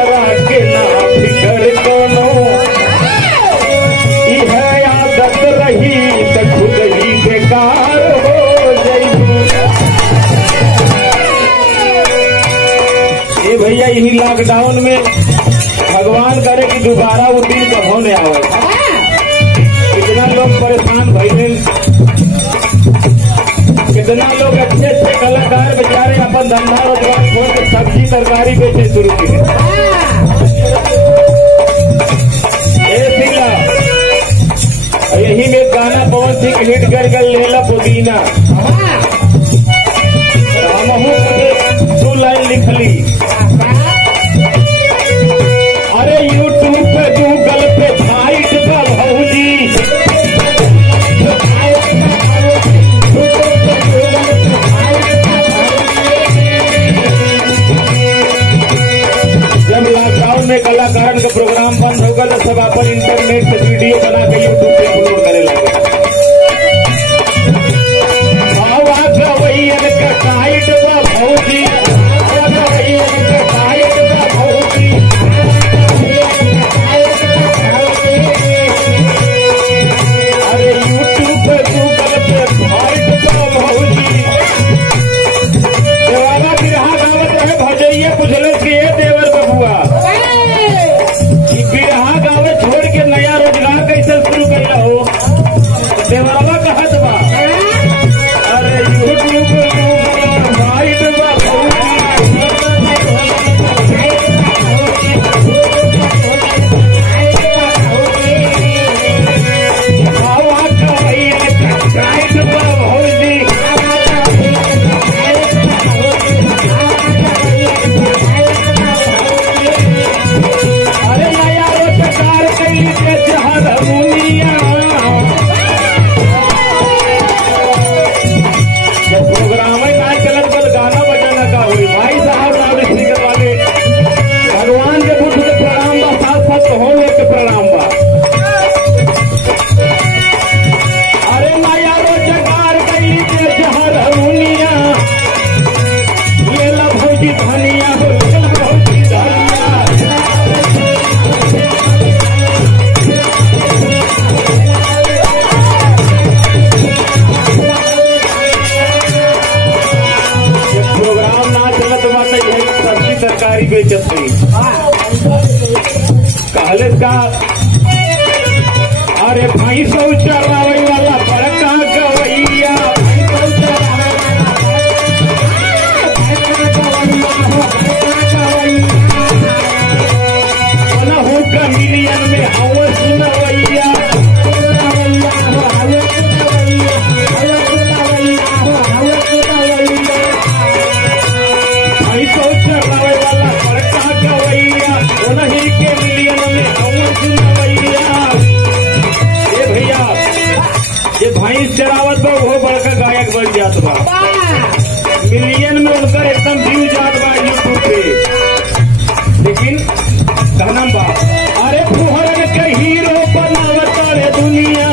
हमरा के ना फिकर कोनो, यह आदत रही तो खुद ही बेकार हो जाइबू। ये भैया यही लॉकडाउन में भगवान करे कि दोबारा वो दिन कभो नहीं आवे। कितना लोग परेशान भइले, कितना लोग अच्छे अच्छे कलाकार बेचारे अपन धंधा रोजगार छोड़ के सब्जी तरकारी बेचे शुरू किए। यही में गाना पवन सिंह हिट कर लेला पुदीना, हमहू मुझे 2 लाइन लिखली। अरे यूट्यूब पे गूगल पे फाइट का भौजी, जब लॉकडाउन में कलाकार का प्रोग्राम बंद होगा तो सब अपन इंटरनेट से वीडियो बना के यूट्यूब पे अपलोड करे लगे। टाइट बा भौजी, टाइट बा भौजी, अरे यूट्यूब पे गूगल पे फाइट बा भौजी। देवारा बिरहा गावत रहे भजैया पूछले कि ये देवर बबुआ बिरहा गावे छोड़ के नया रोजगार कैसे शुरू कैला हो? देवरवा कहत बा अरे यूट्यूब फाइट बा भौजी, हवा कवैया टाइट बा भौजी। अरे नया रोजगार कैली के जहर मुनिया, जब प्रोग्राम है ना चलत बल गाना बजाना का हुई। भाई साहब लाउड स्पीकर वाले भगवान के बुद्ध के प्रणाम बा, साथ साथ हो लोग के प्रणाम बा। अरे नया रोजगार कैली के जहर मुनिया, लेला भौजी धनिया हो, लेला भौजी धनिया। प्रोग्राम ना चलत बा तो यही सब्जी तरकारी बेचत रही। कहले का अरे भाई सौ चरावे वाला बड़का गवैया, बनहु का मिलियन में हवा सुनवैया, भाई सौ चरावे वाला बड़का गवैया, बनही के मिलियन में हवा सुनवैया। ये भैया ये भैंस चरावत बा वो बड़का गायक बन जात बा, मिलियन में उनकर एकदम व्यू जात बा यूट्यूब पे। लेकिन कहना बा अरे फुहरन के हीरो बनावत रे दुनिया,